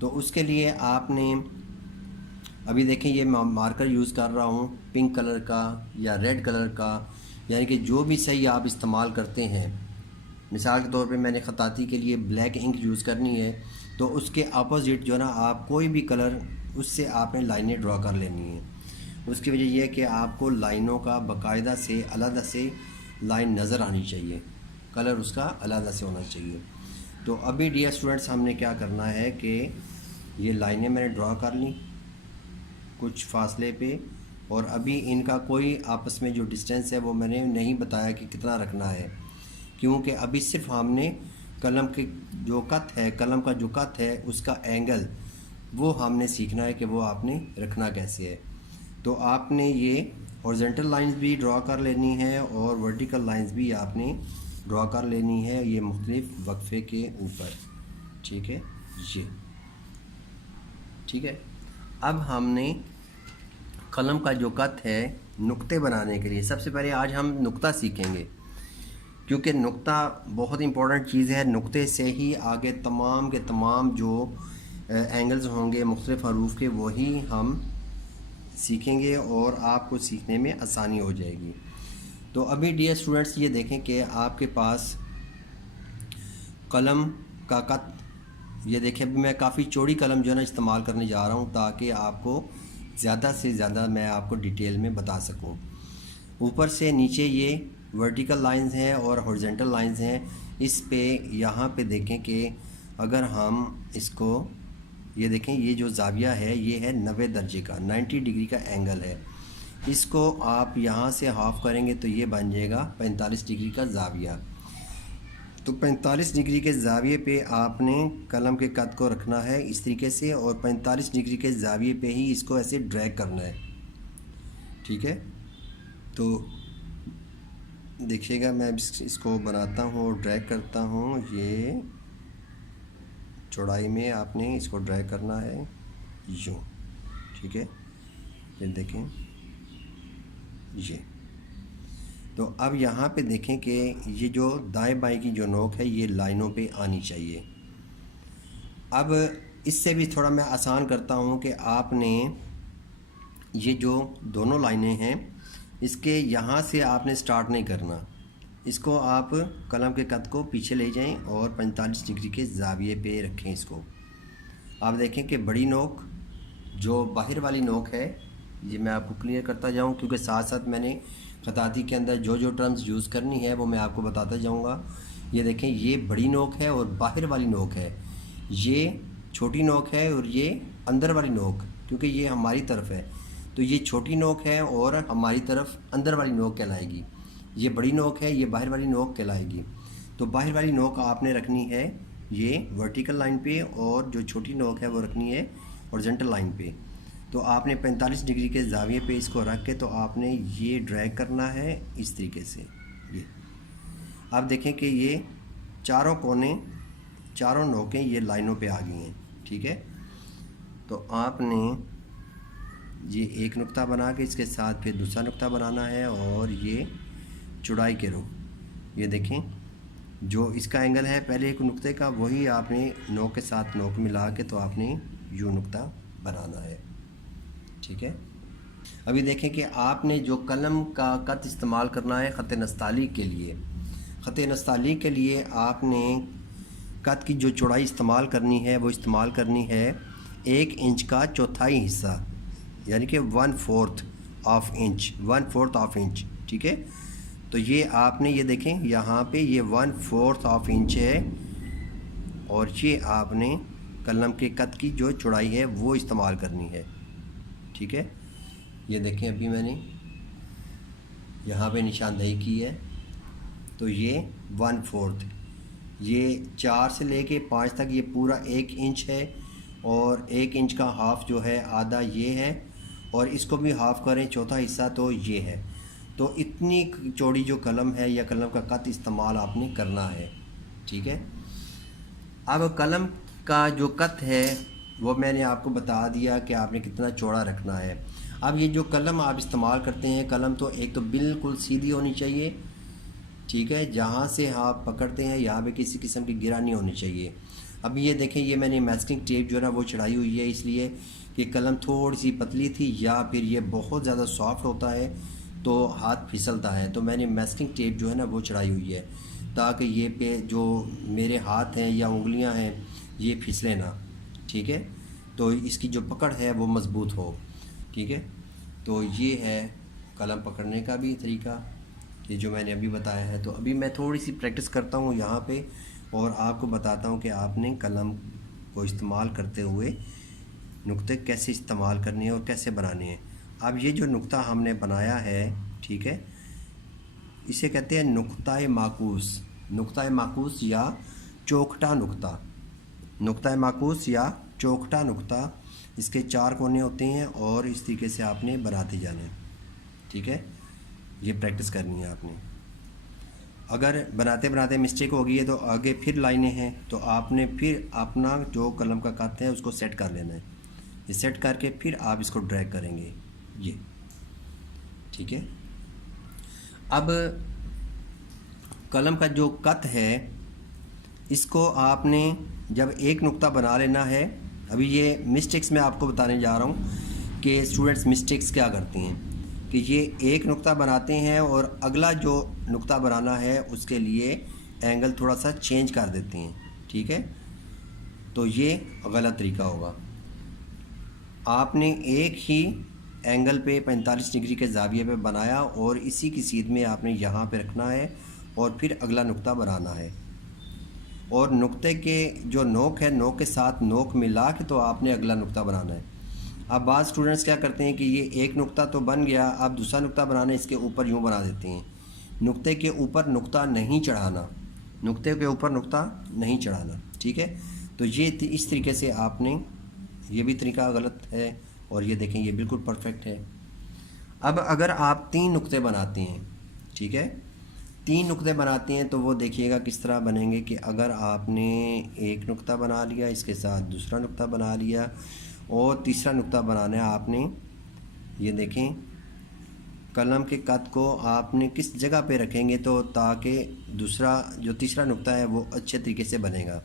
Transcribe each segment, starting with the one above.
تو اس کے لیے آپ نے ابھی دیکھیں یہ مارکر یوز کر رہا ہوں پنک کلر کا یا ریڈ کلر کا، یعنی کہ جو بھی صحیح آپ استعمال کرتے ہیں. مثال کے طور پہ میں نے خطاطی کے لیے بلیک انک یوز کرنی ہے، تو اس کے اپوزٹ جو نا آپ کوئی بھی کلر اس سے آپ نے لائنیں ڈرا کر لینی ہیں. اس کی وجہ یہ ہے کہ آپ کو لائنوں کا باقاعدہ سے علیحدہ سے لائن نظر آنی چاہیے، کلر اس کا علیحدہ سے ہونا چاہیے. تو ابھی ڈیئر اسٹوڈنٹس ہم نے کیا کرنا ہے کہ یہ لائنیں میں نے ڈرا کر لیں کچھ فاصلے پہ، اور ابھی ان کا کوئی آپس میں جو ڈسٹینس ہے وہ میں نے نہیں بتایا کہ کتنا رکھنا ہے، کیونکہ ابھی صرف ہم نے قلم کے جو کت ہے، قلم کا جو کت ہے اس کا اینگل وہ ہم نے سیکھنا ہے کہ وہ آپ نے رکھنا کیسے ہے. تو آپ نے یہ ہارزنٹل لائنز بھی ڈرا کر لینی ہے اور ورٹیکل لائنز بھی آپ نے ڈرا کر لینی ہے، یہ مختلف وقفے کے اوپر. ٹھیک ہے، یہ ٹھیک ہے. اب ہم نے قلم کا جو کت ہے نقطے بنانے کے لیے سب سے پہلے آج ہم نقطہ سیکھیں گے، کیونکہ نقطہ بہت امپورٹنٹ چیز ہے. نقطے سے ہی آگے تمام کے تمام جو اینگلز ہوں گے مختلف حروف کے وہی ہم سیکھیں گے اور آپ کو سیکھنے میں آسانی ہو جائے گی. تو ابھی ڈیئر اسٹوڈنٹس یہ دیکھیں کہ آپ کے پاس قلم کا کت، یہ دیکھیں ابھی میں کافی چوڑی قلم جو ہے نا استعمال کرنے جا رہا ہوں تاکہ آپ کو زیادہ سے زیادہ میں آپ کو ڈیٹیل میں بتا سکوں. اوپر سے نیچے یہ ورٹیکل لائنز ہیں اور ہارزنٹل لائنز ہیں. اس پہ یہاں پہ دیکھیں کہ اگر ہم اس کو یہ دیکھیں یہ جو زاویہ ہے یہ ہے 90 درجے کا، 90 ڈگری کا اینگل ہے. اس کو آپ یہاں سے ہاف کریں گے تو یہ بن جائے گا 45 ڈگری کا زاویہ. تو 45 ڈگری کے زاویے پہ آپ نے قلم کے قد کو رکھنا ہے اس طریقے سے، اور 45 ڈگری کے زاویے پہ ہی اس کو ایسے ڈریگ کرنا ہے. ٹھیک ہے، تو دیکھیے گا میں اس کو بناتا ہوں اور ڈریگ کرتا ہوں. یہ چوڑائی میں آپ نے اس کو ڈریگ کرنا ہے یوں. ٹھیک ہے، یہ دیکھیں یہ. تو اب یہاں پہ دیکھیں کہ یہ جو دائیں بائیں کی جو نوک ہے یہ لائنوں پہ آنی چاہیے. اب اس سے بھی تھوڑا میں آسان کرتا ہوں کہ آپ نے یہ جو دونوں لائنیں ہیں اس کے یہاں سے آپ نے سٹارٹ نہیں کرنا، اس کو آپ قلم کے قد کو پیچھے لے جائیں اور 45 ڈگری کے زاویے پہ رکھیں. اس کو آپ دیکھیں کہ بڑی نوک جو باہر والی نوک ہے یہ میں آپ کو کلیئر کرتا جاؤں، کیونکہ ساتھ ساتھ میں نے خطاطی کے اندر جو جو ٹرمز یوز کرنی ہے وہ میں آپ کو بتاتا جاؤں گا. یہ دیکھیں یہ بڑی نوک ہے اور باہر والی نوک ہے، یہ چھوٹی نوک ہے اور یہ اندر والی نوک، کیونکہ یہ ہماری طرف ہے تو یہ چھوٹی نوک ہے اور ہماری طرف اندر والی نوک کہلائے گی. یہ بڑی نوک ہے، یہ باہر والی نوک کہلائے گی. تو باہر والی نوک آپ نے رکھنی ہے یہ ورٹیکل لائن پہ اور جو چھوٹی نوک ہے وہ رکھنی ہے ہارزنٹل لائن پہ. تو آپ نے 45 ڈگری کے زاویے پہ اس کو رکھ کے تو آپ نے یہ ڈریگ کرنا ہے اس طریقے سے. یہ آپ دیکھیں کہ یہ چاروں کونے، چاروں نوکیں یہ لائنوں پہ آ گئی ہیں. ٹھیک ہے، تو آپ نے یہ ایک نقطہ بنا کے اس کے ساتھ پھر دوسرا نقطہ بنانا ہے اور یہ چوڑائی کے رخ، یہ دیکھیں جو اس کا اینگل ہے پہلے ایک نقطے کا وہی آپ نے نوک کے ساتھ نوک ملا کے تو آپ نے یوں نقطہ بنانا ہے. ٹھیک ہے، ابھی دیکھیں کہ آپ نے جو قلم کا قط استعمال کرنا ہے خط نستعلیق کے لیے، خط نستعلیق کے لیے آپ نے قط کی جو چوڑائی استعمال کرنی ہے وہ استعمال کرنی ہے 1 انچ کا چوتھائی حصہ، یعنی کہ 1/4 آف انچ، 1/4 آف انچ. ٹھیک ہے، تو یہ آپ نے یہ دیکھیں یہاں پہ یہ 1/4 آف انچ ہے اور یہ آپ نے قلم کے قط کی جو چوڑائی ہے وہ استعمال کرنی ہے. ٹھیک ہے، یہ دیکھیں ابھی میں نے یہاں پہ نشاندہی کی ہے تو یہ 1/4، یہ 4 سے لے کے 5 تک یہ پورا 1 انچ ہے اور 1 انچ کا ہاف جو ہے آدھا یہ ہے اور اس کو بھی ہاف کریں چوتھا حصہ تو یہ ہے. تو اتنی چوڑی جو قلم ہے یا قلم کا قط استعمال آپ نے کرنا ہے. ٹھیک ہے، اب قلم کا جو قط ہے وہ میں نے آپ کو بتا دیا کہ آپ نے کتنا چوڑا رکھنا ہے. اب یہ جو قلم آپ استعمال کرتے ہیں، قلم تو ایک تو بالکل سیدھی ہونی چاہیے. ٹھیک ہے، جہاں سے آپ پکڑتے ہیں یہاں پہ کسی قسم کی گرا نہیں ہونی چاہیے. اب یہ دیکھیں یہ میں نے میسکنگ ٹیپ جو ہے نا وہ چڑھائی ہوئی ہے، اس لیے کہ قلم تھوڑی سی پتلی تھی یا پھر یہ بہت زیادہ سافٹ ہوتا ہے تو ہاتھ پھسلتا ہے، تو میں نے میسکنگ ٹیپ جو ہے نا وہ چڑھائی ہوئی ہے تاکہ یہ پہ جو میرے ہاتھ ہیں یا انگلیاں ہیں یہ پھسلے نہ، ٹھیک ہے، تو اس کی جو پکڑ ہے وہ مضبوط ہو، ٹھیک ہے۔ تو یہ ہے قلم پکڑنے کا بھی طریقہ، یہ جو میں نے ابھی بتایا ہے۔ تو ابھی میں تھوڑی سی پریکٹس کرتا ہوں یہاں پہ اور آپ کو بتاتا ہوں کہ آپ نے قلم کو استعمال کرتے ہوئے نقطے کیسے استعمال کرنے ہیں اور کیسے بنانے ہیں۔ اب یہ جو نقطہ ہم نے بنایا ہے، ٹھیک ہے، اسے کہتے ہیں نقطہ معکوس، نقطہ معکوس یا چوکھٹا نقطہ، نقطہ معکوس یا چوکھٹا نقطہ۔ اس کے 4 کونے ہوتے ہیں اور اس طریقے سے آپ نے بناتے جانا ہے، ٹھیک ہے، یہ پریکٹس کرنی ہے آپ نے۔ اگر بناتے بناتے مسٹیک ہو گئی ہے تو آگے پھر لائنیں ہیں، تو آپ نے پھر اپنا جو قلم کا قط ہے اس کو سیٹ کر لینا ہے، یہ سیٹ کر کے پھر آپ اس کو ڈریگ کریں گے، یہ ٹھیک ہے۔ اب قلم کا جو قط ہے اس کو آپ نے جب ایک نقطہ بنا لینا ہے، ابھی یہ مسٹیکس میں آپ کو بتانے جا رہا ہوں کہ اسٹوڈنٹس مسٹیکس کیا کرتے ہیں کہ یہ ایک نقطہ بناتے ہیں اور اگلا جو نقطہ بنانا ہے اس کے لیے اینگل تھوڑا سا چینج کر دیتے ہیں، ٹھیک ہے، تو یہ غلط طریقہ ہوگا۔ آپ نے ایک ہی اینگل پہ 45 ڈگری کے زاویے پہ بنایا اور اسی کی سیدھ میں آپ نے یہاں پہ رکھنا ہے اور پھر اگلا نقطہ بنانا ہے، اور نقطے کے جو نوک ہے نوک کے ساتھ نوک ملا کے تو آپ نے اگلا نقطہ بنانا ہے۔ اب بعض اسٹوڈنٹس کیا کرتے ہیں کہ یہ ایک نقطہ تو بن گیا، اب دوسرا نقطہ بنانا ہے اس کے اوپر یوں بنا دیتے ہیں، نقطے کے اوپر نقطہ نہیں چڑھانا، نقطے کے اوپر نقطہ نہیں چڑھانا، ٹھیک ہے۔ تو یہ اس طریقے سے آپ نے، یہ بھی طریقہ غلط ہے اور یہ دیکھیں یہ بالکل پرفیکٹ ہے۔ اب اگر آپ 3 نقطے بناتے ہیں، ٹھیک ہے، 3 نقطے بناتے ہیں تو وہ دیکھیے گا کس طرح بنیں گے کہ اگر آپ نے ایک نقطہ بنا لیا، اس کے ساتھ دوسرا نقطہ بنا لیا اور تیسرا نقطہ بنانا ہے آپ نے، یہ دیکھیں قلم کے قط کو آپ نے کس جگہ پہ رکھیں گے تو تاکہ دوسرا جو تیسرا نقطہ ہے وہ اچھے طریقے سے بنے گا۔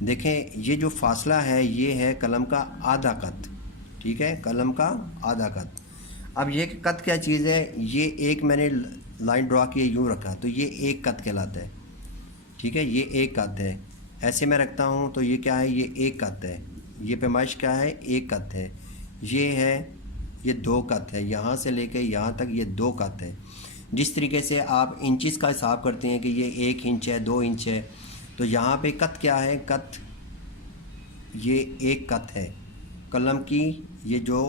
دیکھیں یہ جو فاصلہ ہے یہ ہے قلم کا آدھا قط، ٹھیک ہے، قلم کا آدھا قط۔ اب یہ قط کیا چیز ہے، یہ ایک میں نے لائن ڈرا کی یوں رکھا تو یہ ایک قط کہلاتا ہے، ٹھیک ہے، یہ ایک قط ہے۔ ایسے میں رکھتا ہوں تو یہ کیا ہے، یہ ایک قط ہے، یہ پیمائش کیا ہے، ایک قط ہے، یہ ہے، یہ 2 قط ہے، یہاں سے لے کے یہاں تک یہ 2 قط ہے۔ جس طریقے سے آپ انچز کا حساب کرتے ہیں کہ یہ 1 انچ ہے، 2 انچ ہے، تو یہاں پہ قط کیا ہے، قط یہ ایک قط ہے، قلم کی یہ جو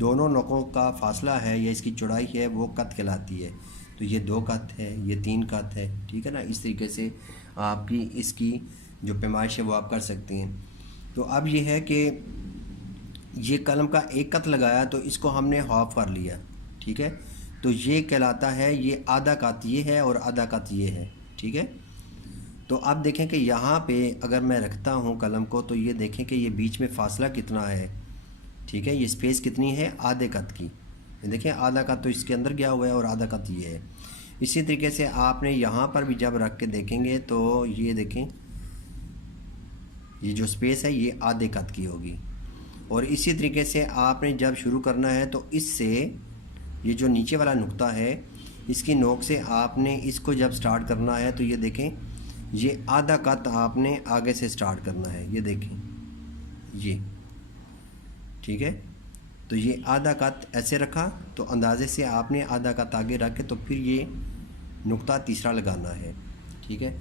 دونوں نوکوں کا فاصلہ ہے یا اس کی چوڑائی ہے وہ قط کہلاتی ہے، تو یہ 2 قط ہے، یہ 3 قط ہے، ٹھیک ہے نا۔ اس طریقے سے آپ کی اس کی جو پیمائش ہے وہ آپ کر سکتے ہیں۔ تو اب یہ ہے کہ یہ قلم کا ایک قط لگایا تو اس کو ہم نے ہاف کر لیا، ٹھیک ہے، تو یہ کہلاتا ہے، یہ آدھا قط یہ ہے اور آدھا قط یہ ہے، ٹھیک ہے۔ تو اب دیکھیں کہ یہاں پہ اگر میں رکھتا ہوں قلم کو تو یہ دیکھیں کہ یہ بیچ میں فاصلہ کتنا ہے، ٹھیک ہے، یہ اسپیس کتنی ہے، آدھے قط کی، یہ دیکھیں آدھا قط تو اس کے اندر گیا ہوا ہے اور آدھا قط یہ ہے۔ اسی طریقے سے آپ نے یہاں پر بھی جب رکھ کے دیکھیں گے تو یہ دیکھیں یہ جو اسپیس ہے یہ آدھے قط کی ہوگی، اور اسی طریقے سے آپ نے جب شروع کرنا ہے تو اس سے یہ جو نیچے والا نقطہ ہے اس کی نوک سے آپ نے اس کو جب سٹارٹ کرنا ہے تو یہ دیکھیں یہ آدھا قط آپ نے آگے سے سٹارٹ کرنا ہے، یہ دیکھیں یہ، ٹھیک ہے، تو یہ آدھا قط ایسے رکھا تو اندازے سے آپ نے آدھا قط آگے رکھ کے تو پھر یہ نقطہ تیسرا لگانا ہے، ٹھیک ہے،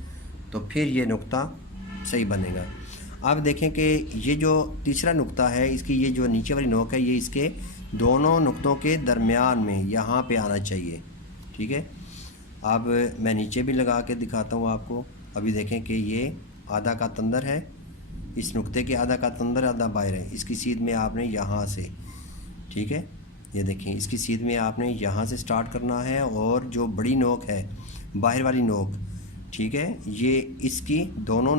تو پھر یہ نقطہ صحیح بنے گا۔ اب دیکھیں کہ یہ جو تیسرا نقطہ ہے اس کی یہ جو نیچے والی نوک ہے یہ اس کے دونوں نقطوں کے درمیان میں یہاں پہ آنا چاہیے، ٹھیک ہے۔ اب میں نیچے بھی لگا کے دکھاتا ہوں آپ کو، ابھی دیکھیں کہ یہ آدھا قط اندر ہے، اس نقطے کے آدھا قط اندر آدھا باہر ہے، اس کی سیدھ میں آپ نے یہاں سے، ٹھیک ہے، یہ دیکھیں اس کی سیدھ میں آپ نے یہاں سے سٹارٹ کرنا ہے اور جو بڑی نوک ہے باہر والی نوک، ٹھیک ہے، یہ اس کی دونوں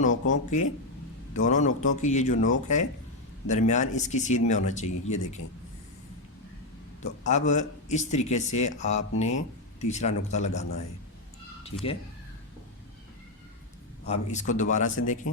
نقطوں کی یہ جو نوک ہے درمیان اس کی سیدھ میں ہونا چاہیے، یہ دیکھیں۔ تو اب اس طریقے سے آپ نے تیسرا نقطہ لگانا ہے، ٹھیک ہے۔ اب اس کو دوبارہ سے دیکھیں،